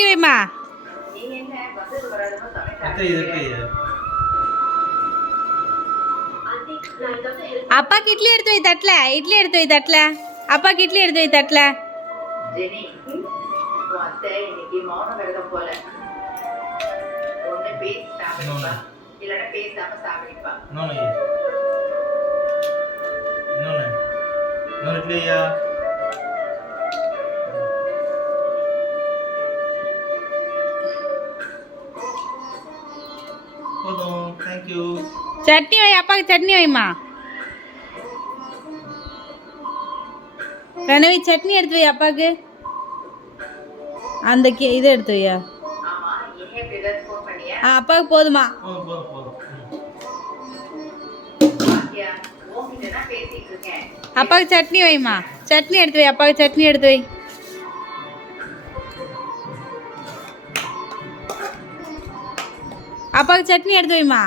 வைமா அப்பாக்கு இட்லி எடுத்து வை தட்டல. இட்லி எடுத்து வை தட்டல. அப்பாக்கு இட்லி எடுத்து வை தட்டல. சட்னி வை, அப்பாவுக்கு சட்னி வைமா. பிரணவி சட்னி எடுத்து வை அப்பாவுக்கு. அந்த இதை எடுத்து வையா. அப்பாவுக்கு போதுமா? அப்பாவுக்கு சட்னி வைமா. சட்னி எடுத்து வை, அப்பாவுக்கு சட்னி எடுத்து வை. அப்பாவுக்கு சட்னி எடுத்து வைமா.